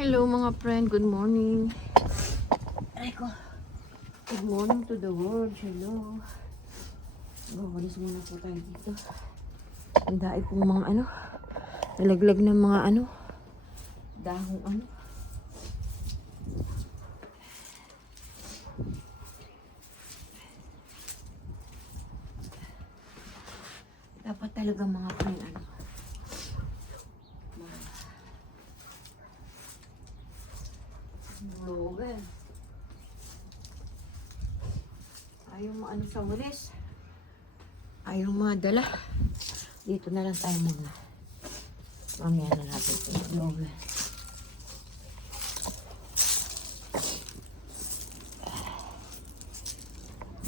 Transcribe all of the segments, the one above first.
Hello mga friend, good morning. Ay ko. Good morning to the world. Hello. Walis muna po tayo dito. Ang dahil pong mga nalaglag ng mga dahong Dapat talaga mga friend, blower. Ayaw sa walis. Ayaw madala. Dito na lang tayo muna. Mamaya na natin ito. Blower.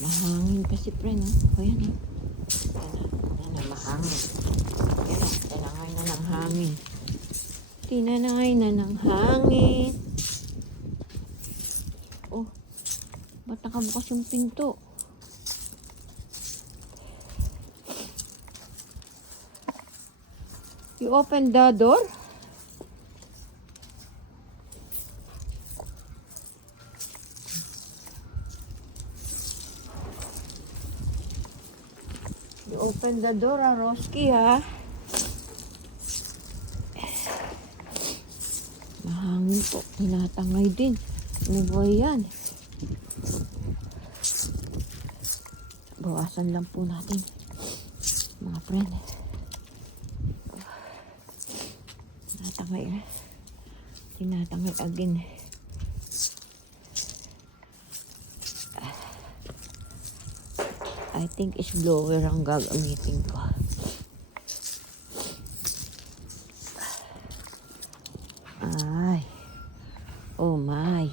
Mahangin kasi friend. O yan Yan mahangin. Yan tinangay na ng hangin. Tinangay na ng hangin. Oh, ba't nakabukas yung pinto? You open the door? You open the door, Roski, ha? Mahangin po. Tinatangay din. Ano ba yan? Bawasan lang po natin, mga friend. Tinatangay again. I think is blower ang gagamitin ko. Ay. Oh my.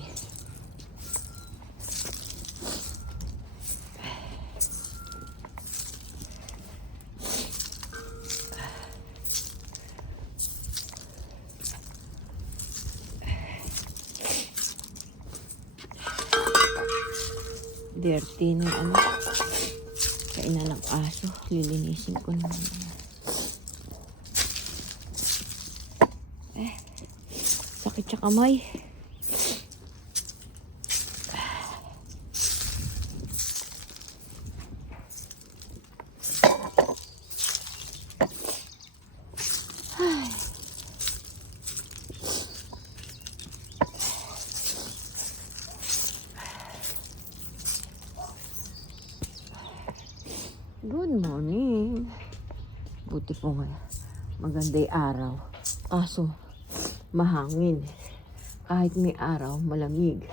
Dirty na kainan ng aso. Lilinisin ko naman. Sakit sa kamay. Good morning. Buti po nga. Maganda yung araw. Kaso, mahangin. Kahit may araw, malamig.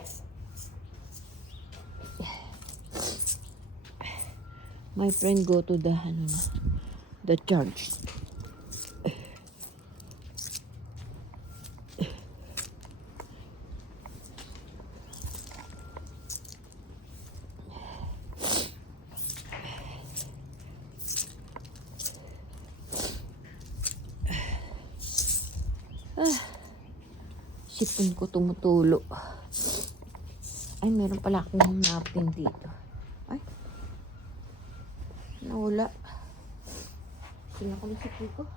My friend go to the church. Sipon ko tumutulo. Ay, meron pala akong napkin dito. Ay, nawala. Sila ko na sipon ko.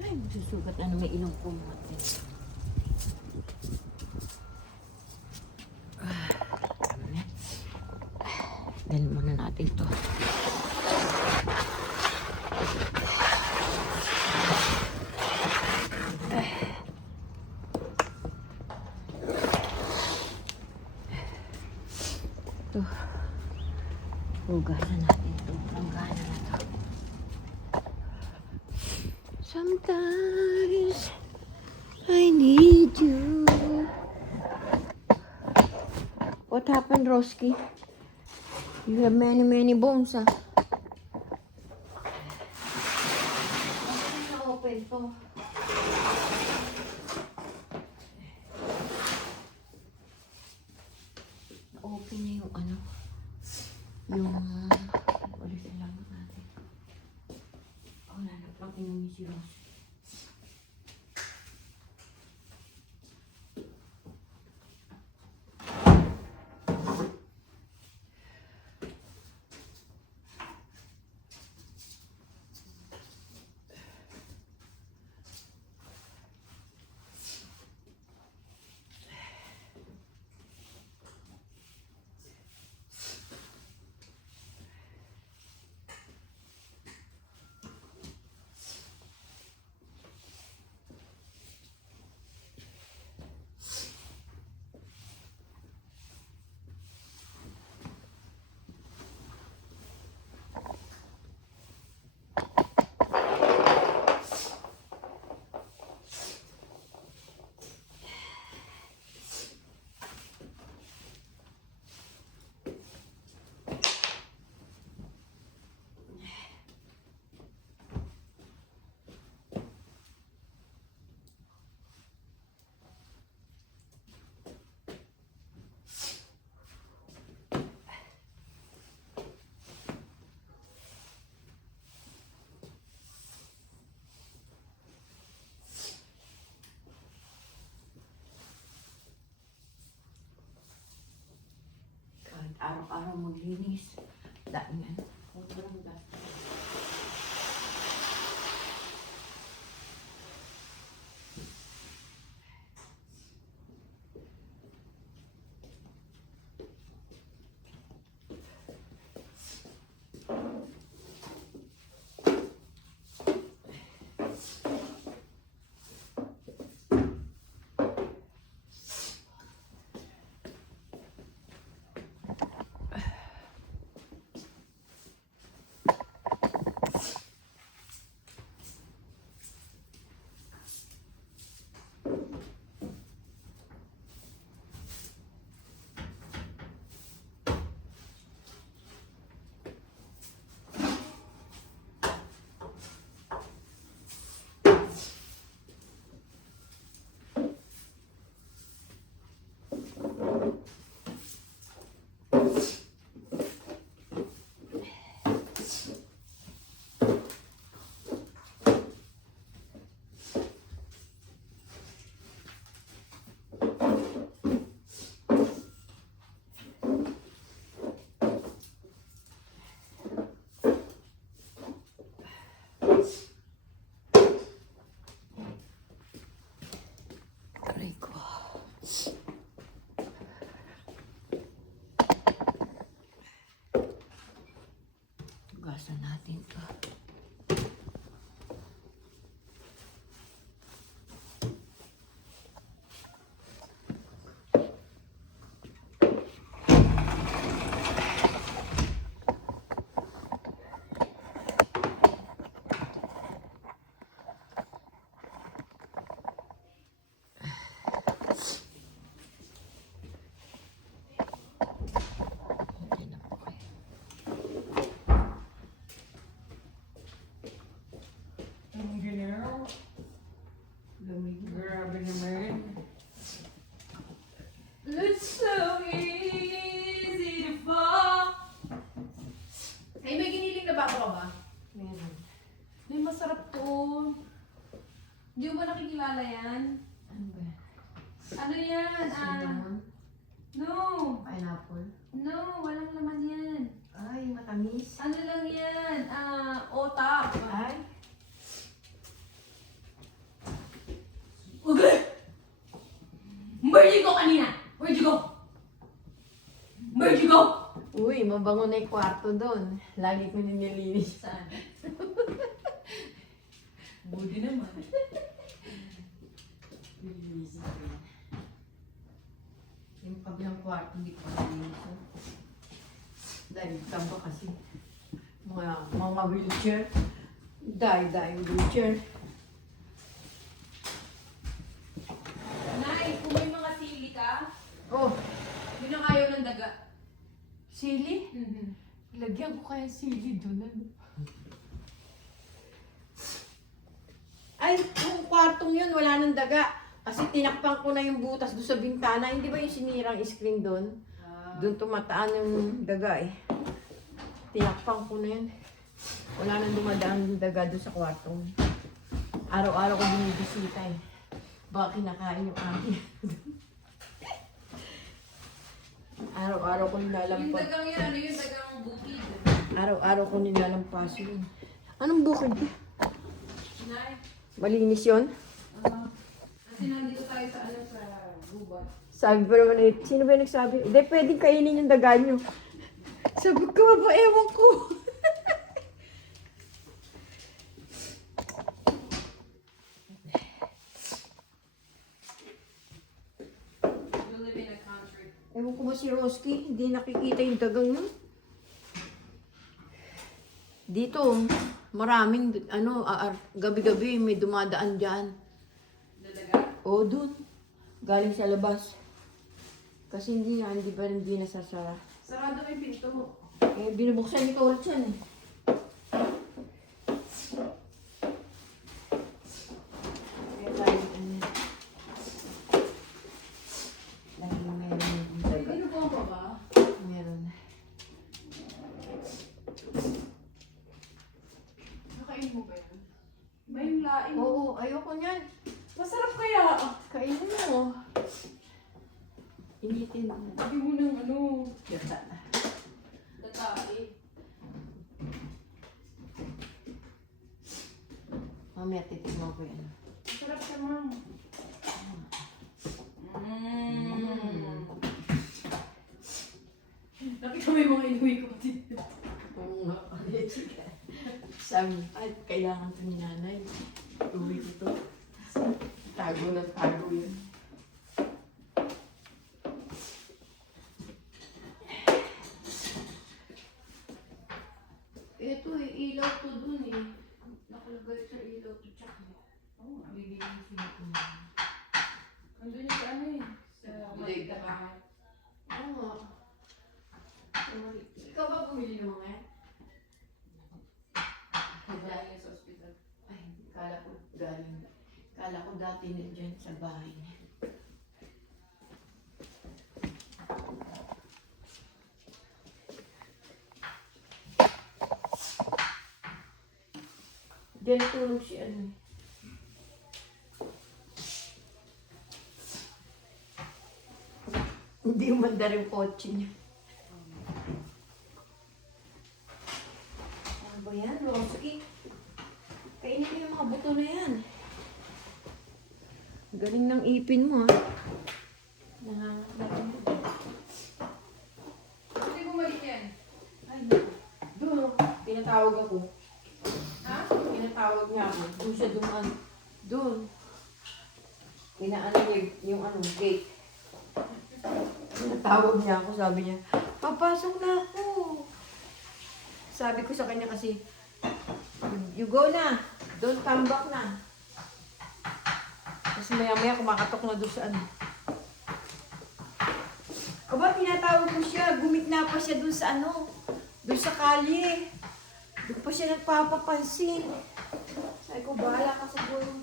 Ay, magsusugat na may ilong ko natin. Dahil muna natin to. Ito. Hugasan natin ito. Langgana na ito. Sometimes I need you. What happened, Roski? You have many bones, ah. Na-open to. Na-open niya yung ulitin lang natin. Wala na pang inumin si Roski. maglinis. Dahil yan. Huwag ko lang dahil. Aray ko. Tugasan natin to. Grabe naman. It's so easy to fall. Ay, may giniling na bago ka ba? Meron. Ay, masarap to. Hindi mo ba nakikilala yan? Ano ba? Ano yan? Cinnamon? No. Pineapple? No, walang laman yan. Ay, matamis. Ano lang yan? Otak. Ay, Okay. Where'd you go kanina? Where'd you go? Where'd you go? uy, mabango na yung kwarto doon. Lagi ko nililinis. Saan? Budi naman. Nililinis ko yan. Yung kabilang kwarto, hindi ko nililinis. Dahil tamba kasi. Mga wheelchair. Dahil wheelchair. Nay, kung may mga sili ka, Oh, yun ang ayaw ng daga. sili? Lagyan ko kaya sili doon. Ano? Ay, yung kwartong yun, wala nang daga. Kasi tinakpan ko na yung butas doon sa bintana. Hindi ba yung sinirang screen doon? Doon tumataan yung daga eh. Tinakpan ko na yun. Wala nang dumadaan yung daga doon sa kwartong. Araw-araw ko binibisita eh. Baka kinakain yung akin. Araw-araw ko Yung nilalampas. dagang yan, ano yung dagang bukid? Araw-araw ko nilalampas yun. Anong bukid? Nay, Malinis yun? kasi nandito tayo sa sa gubat. Sabi pa naman eh, sino ba yung nagsabi? Hindi, pwedeng kainin yung daga nyo. Sabi ko, ba, ewan ko. You live in a country. Ewan ko ba si Roski? Hindi nakikita yung dagang yun. Dito, maraming, gabi-gabi may dumadaan dyan. Dadaga? O, dun. Galing sa labas. Kasi hindi nasasara. Sarado mo yung pinto mo. Eh, binubuksan ni Colt yan eh. Eh, tayo, dahil meron yung daga. Sino po ba ba? Meron. Nakain mo ba yan? Ba yung laing? Oo, ayoko niyan. Masarap kaya. Kainin mo. Initin mo. Sabi mo ng ano. Gata. pagkain. Mamaya titignan ko yan. Sarap siya, ma'am. Nakita mo yung mga inuwi ko dito. Oo nga, sabi, ay, kailangan to ni nanay. Uwi ko to. Tago na tago yun. Ito eh, ilaw to dun eh. Nakalagay sa ilaw to tsaka. Oo nga. Lilinisin ko na. Andun yung sa ano eh. Sa maliit na bahay. Oo nga. Ikaw ba bumili ng mga yan? Galing sa ospital. Ay, kala ko galing. Kala ko dati nandiyan sa bahay niya. Diyan tulog si ano eh. Hindi umanda rin kotse niya. Ano ba yan, Rosie? Kainin mo yung mga buto na yan. Galing ng ipin mo, ha? Nangangatlapin mo. Hindi bumalik yan. Ay, doon, tinatawag ako. Ha? Tinatawag niya ako. Doon siya duman. Doon. Inaano niya yung ano, gate. Tinatawag niya ako, sabi niya, papasok na ako. Sabi ko sa kanya kasi, you go na. Don't come back na. Tapos maya-maya kumakatok na doon sa ano. Aba, tinatawag ko siya. Gumitna pa siya doon sa ano. Doon sa kalye. Doon pa siya nagpapapansin. Sabi ko, bahala ka sa buhay mo.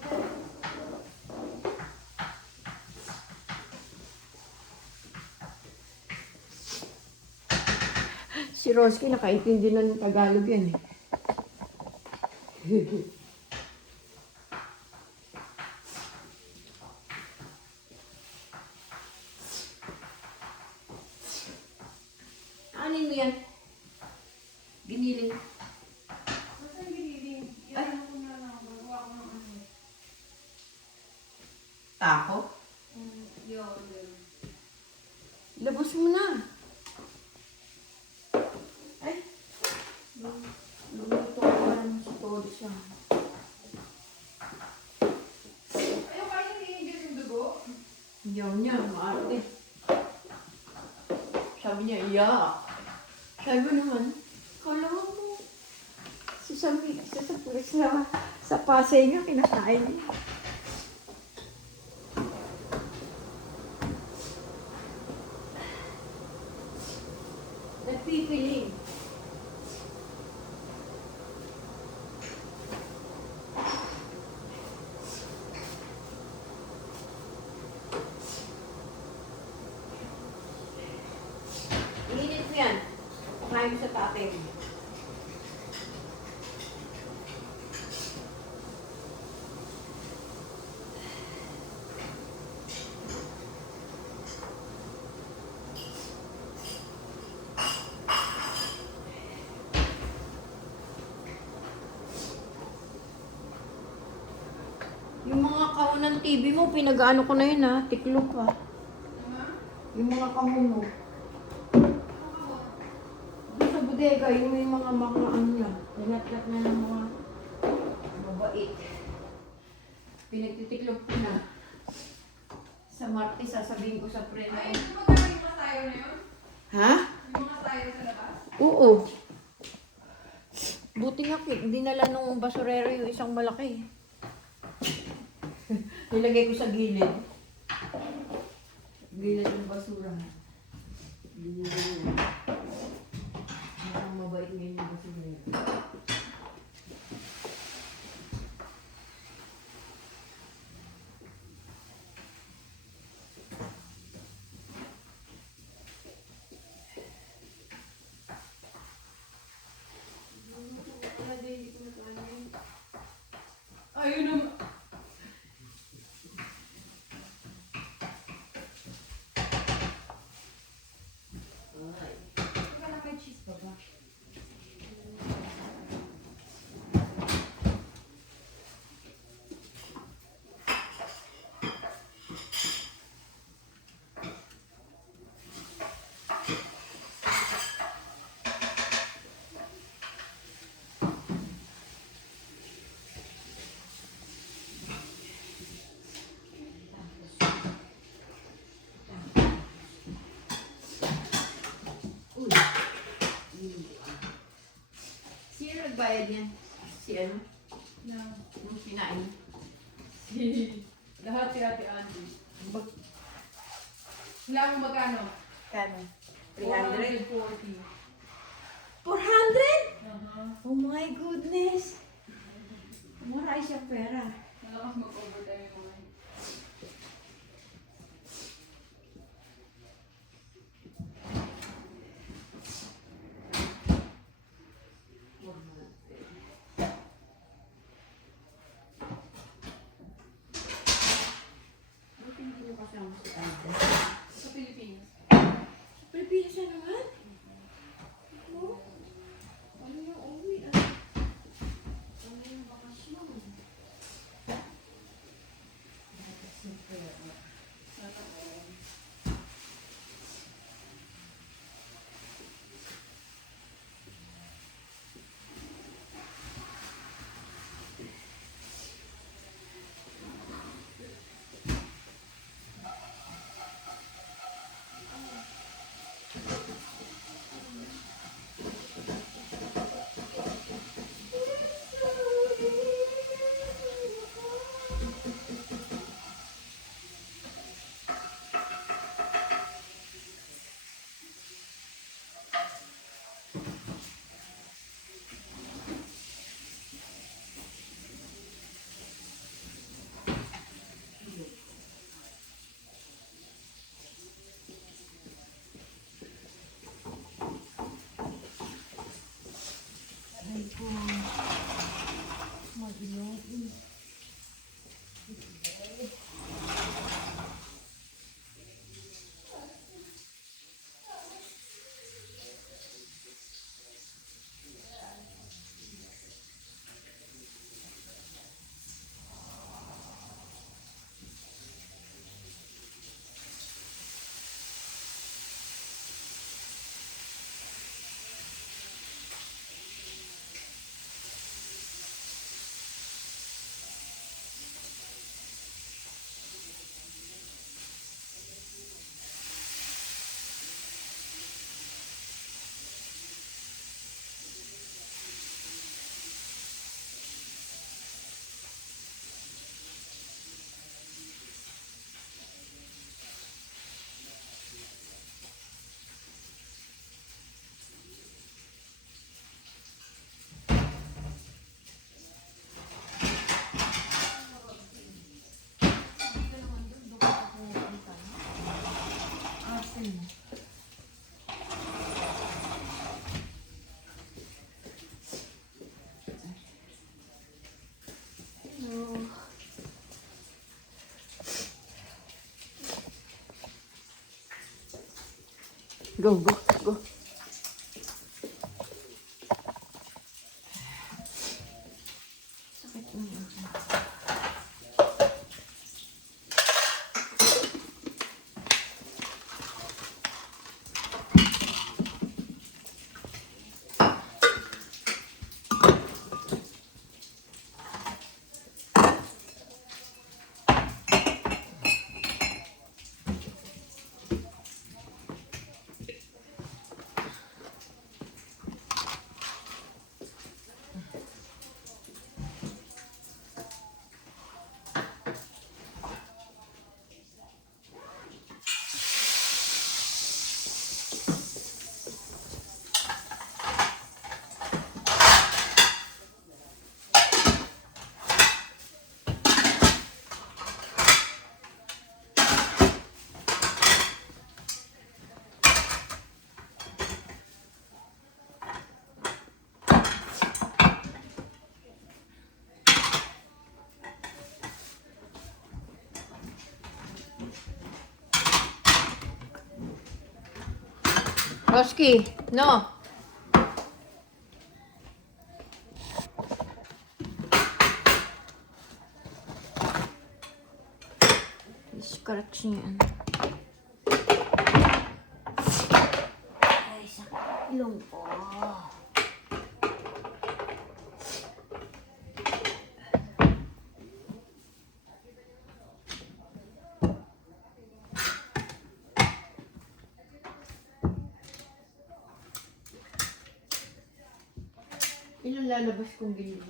Si Roski, nakaintindi na ng Tagalog yan eh. Anin mo yan? Giniling. Basta yung giniling. Ay. Yan ko na lang. Magawa ko ng ano. Tako? Yun. Labos mo na. Ay. Luluto ko parang sa todo siya. Ayaw kayo nag-i-ingest yung dugo? Yaw niya, maarte. Sabi niya, iya. Sabi ko naman, kala mo. Sa Pasay nga, kinakain niya. Nagpipiling. Iinit mo yan. Kain mo sa tatay mo. Yung mga kahon ng TV mo, pinag-ano ko na yun ha, tiklop ha. Yung mga kahon mo. Doon sa bodega, yung may mga ano yan. Linat-lat na ng mga mabait. Pinagtitiklop ko na. Sa Martes, sasabihin ko sa friend na Ay, yun. yung mga yung mga sayo na yun? Ha? Yung mga sayo sa labas? Oo. Buti nga, dinala nung basurero yung isang malaki. Nilagay ko sa gilid. Gilid ng basura. Gilid. Mukhang mabait ngayon yung basurero. Ayun naman. Ay. Ikaw na may cheese pa ba? nagbayad yan? Si ano? Na. Yung kinain. Lahat si Ate Andy. Bag- Wala mo magkano? Kano? 300? 440. 400? Uh-huh. Oh my goodness! Mura ay siyang pera. Malakas mag-overtime yung mga yun. Buti hindi mo kasama si Alda. Sa Pilipinas. Pilipinas siya naman? Oh, ano yung uwi ah? Ano yung bakasyon? Bakit yung pera? Ay ko. Mag-ilong. Go, go, go. Sakit na yun. Roski, no. Scratch niya. Ay, sakit ilong ko. Ilan lalabas kong ganyan.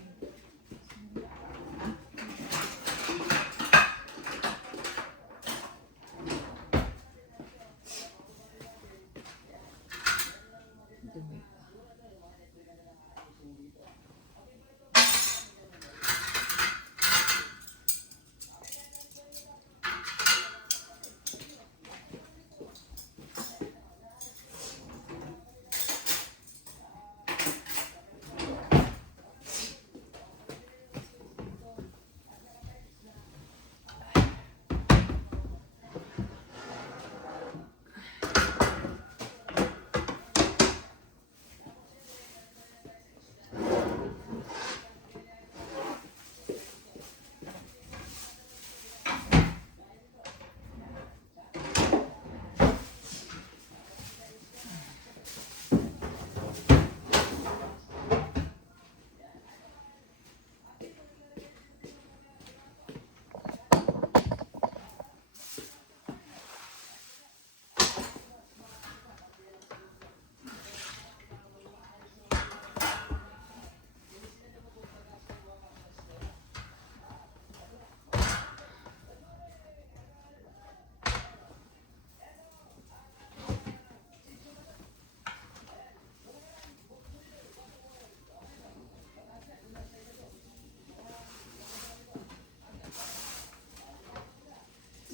Dumi pa.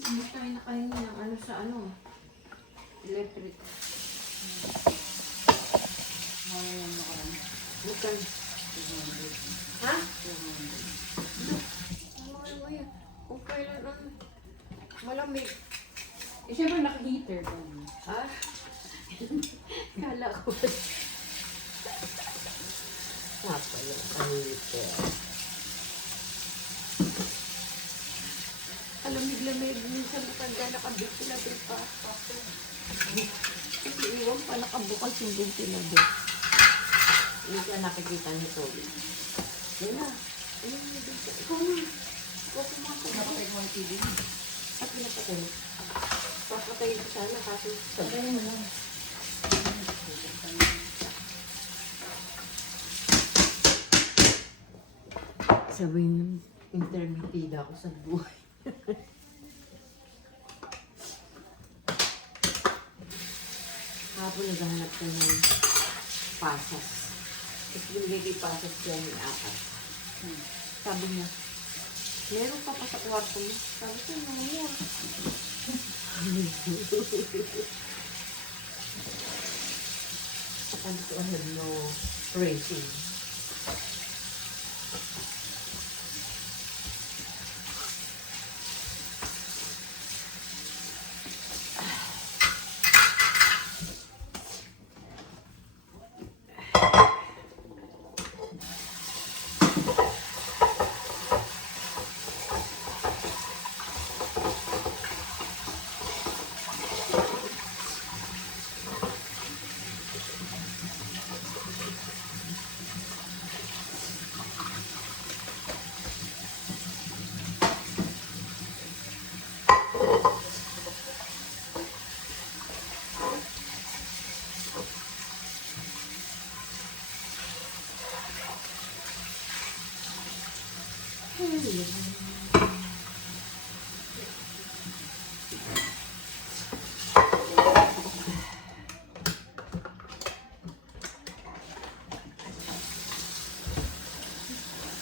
Hindi tayo nakahingi ng ano sa ano. Electric. Bukan. Ha? Ano yan? Kung kailan ano. Malamig. Eh, syempre naka-heater ka. Ha? Kala ko. Nga pala. Ang liter. Alamig-lamig. Minsan matanda nakabit sila din pa. Kasi iwan pa nakabukas yung ventilador. Hindi ka nakikita nito. Yan na. Ayun na dito. Ikaw na. Ikaw pumasok. Napatay mo ang TV. At pinapatay. Papatayin ko sana kasi Patayin mo lang. sabihin ng intermitida ako sa buhay. Hapon naghahanap ko ng pasas. Tapos binigay kay pasas siya ni apat. Sabi niya, meron pa pa sa kwarto mo. Sabi ko, ano yan? Sabi ko, I have no praising.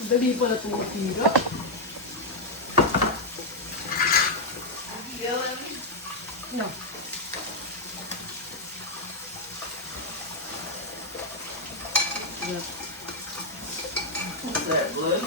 Dali pala tumatira. No. What's that, blood?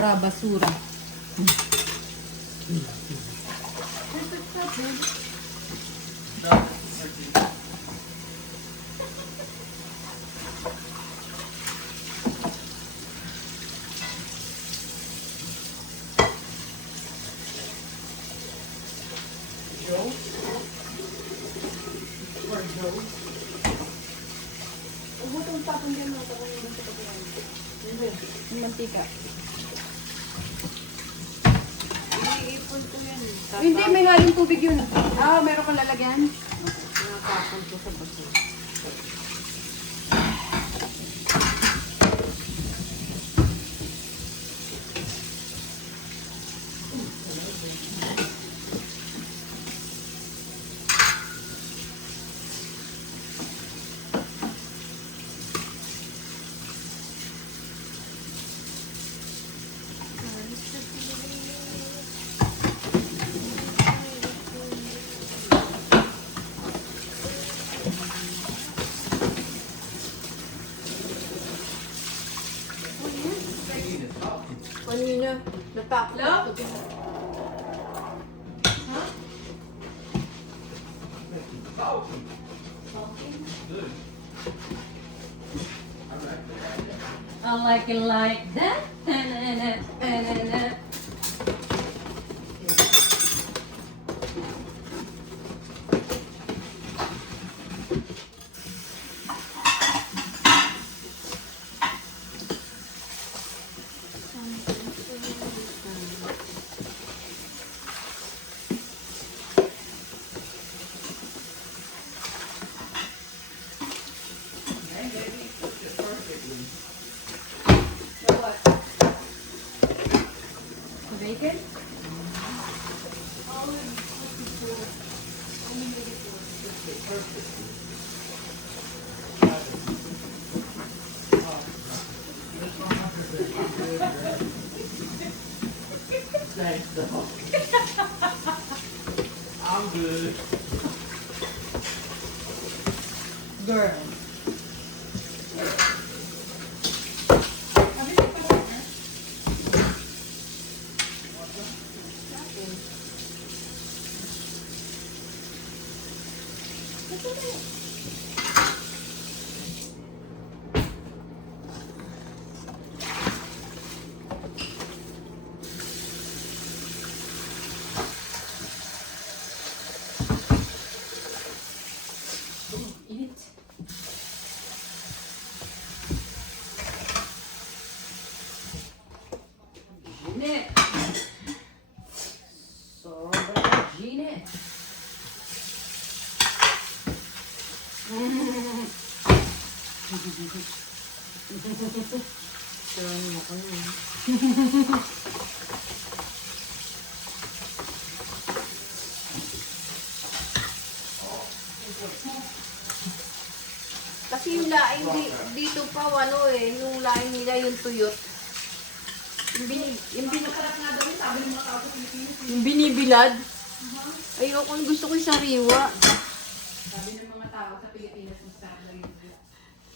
Sobra basura. Yung mantika. Iipon ko yan. Hindi, may halong tubig yun. Ah, meron kang lalagyan? Nakakapon ko sa baso. Kanina, natakot. Hello? I like it like that. Bacon? Thanks, though. I'm good. Girl. Init. Init. Sobrang init. Turn mo ko na. Kasi yung laing dito pa, yung laing nila yung tuyot. Yung binibilad. Ayoko, gusto ko yung sariwa. Sabi ng mga tao sa Pilipinas, mas sarap na rin.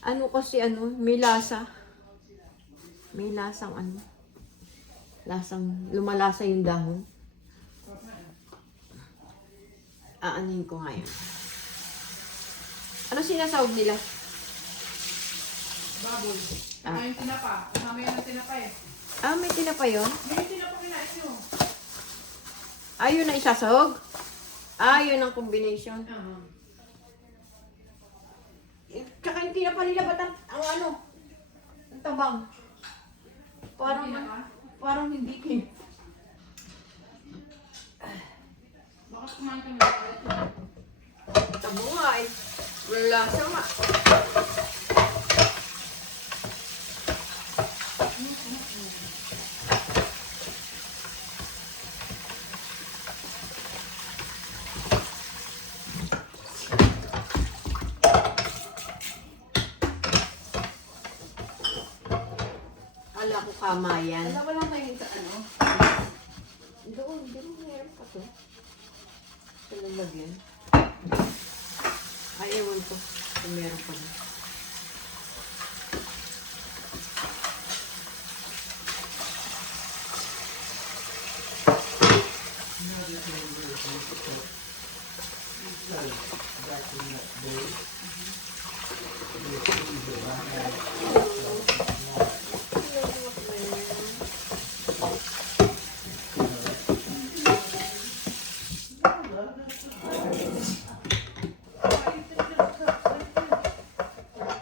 Ano kasi may lasa. May lasang lasang lumalasa yung dahon. Aanin ko ngayon. Ano sinasawag nila? Baboy. Saka yung tinapa. Mamaya ng tinapa eh. May tinapa yun? May tinapa kinais nyo. Yun na isasawag? Yun ang combination. Tsaka yung tinapa nila, ba't ang tabang? Parang hindi kin. Bakit kumain kami ulit? Tabo nga eh. Wala lasa nga. Kala ko kamayan. Wala lang tayo sa Doon, meron pa to. Sa lalagyan. Ewan ko kung meron pa na. in that day. They freeze it like that.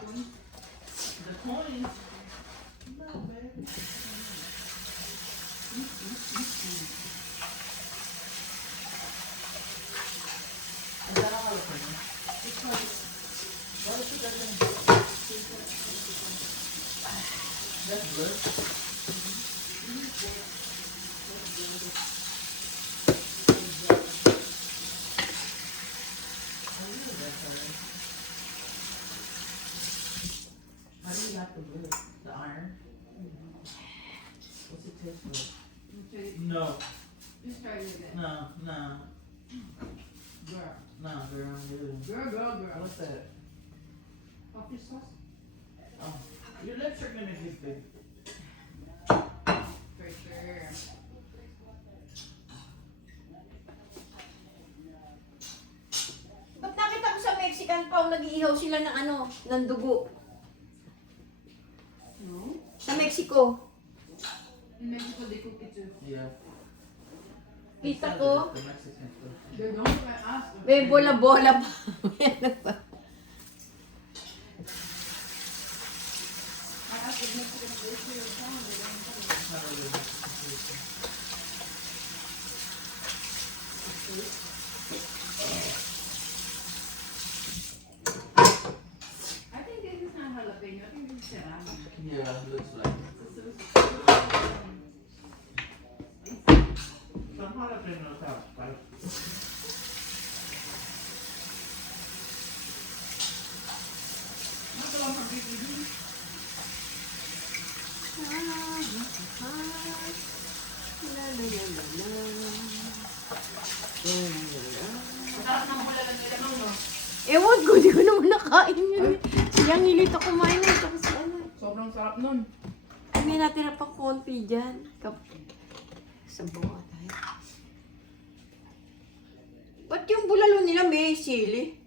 The coins. No, baby. Is that all of them? What is it that that's good. How do you have the wood? The iron? What's it taste like? No, Just try it again. no, no, Girl. no, girl, I'm good. Girl. What's that? Coffee sauce? Oh, your lips are gonna get big. For sure. Ba't nakita ko sa Mexican pa nag-iihaw sila ng ano, ng dugo? No? Sa Mexico. In Mexico, they cook it too. Yeah. Kita ko. The Mexican stuff. They don't let us. May bola-bola pa. Ano ba? I asked the Mexican grocery or something, they don't tell me. Not really Mexican food. I think this is not jalapeno. I think this is serrano. Yeah, looks like. Some jalapenos have spice. Not the one from BBB. Masarap ng bulalo nila nung no? Ewan ko, di ko naman nakain yun. Yang nilito kumain na. Tapos ano. Sobrang sarap nun. Ay, may natira pang konti dyan. Sa bunga tayo. Ba't yung bulalo nila may sili?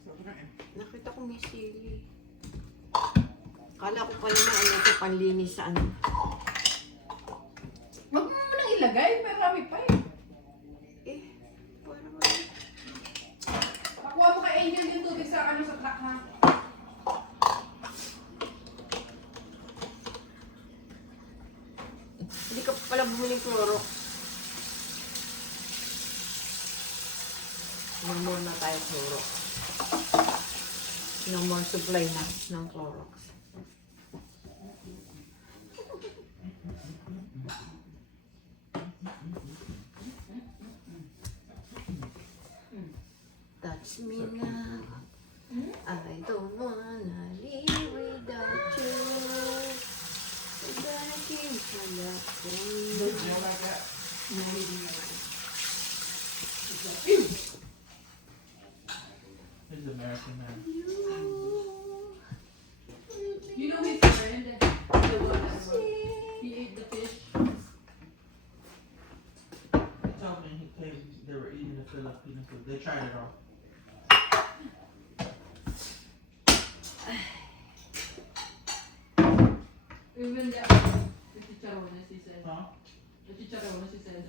Sobrang eh. Nakita ko may sili. Kala ko pala na ano ito, panlinis sa ano. Huwag mo munang ilagay. Marami pa eh. Eh, parang Pakuha mo kay Angel yung tubig sa ano sa truck ha. hindi ka pala bumili Clorox. No more na tayo Clorox. No more supply na ng Clorox. Touch me now. I don't wanna live without you. Gotta keep my love You know like that? He's American man. You know his friend, the one that he ate the fish. He told me he came, they were eating the Filipino food. They tried it all. Even the chicharrones, he said. Huh? The chicharrones, he said.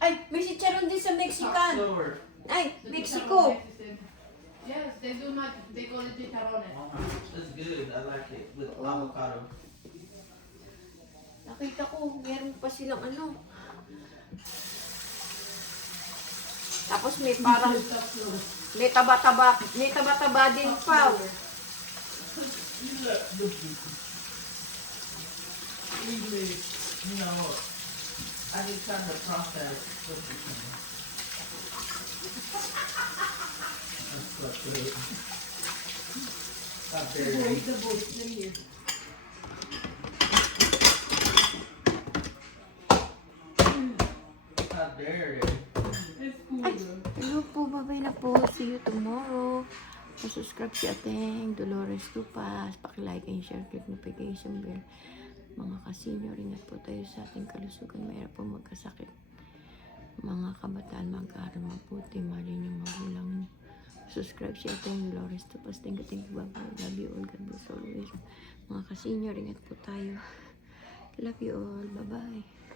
Ay, may chicharon din sa Talk Mexican. slower. Ay, The Mexico. chicharrones, he said. Yes, they do not. They call it chicharrones. It's good. I like it with Oh. avocado. Nakita ko, meron pa silang ano. Tapos may parang, may taba-taba din pa. English, you know, I just trying to process what you're saying. That's so good. How dare you. The boat, let me hear. How dare you. It's cool, Ay, bro. hello po, babay na po. See you tomorrow. Subscribe si Ateng Dolores Tupas. Paki-like and share, click notification bell. Mga ka-senior, ingat po tayo sa ating kalusugan. Mayroon po magkasakit. Mga kabataan, mag-aaral mabuti. Mahalin yung magulang niyo. subscribe si Ate Dolores Tupas. Thank you, bye-bye. Love you all. God bless always. Mga ka-senior, ingat po tayo. Love you all. Bye-bye.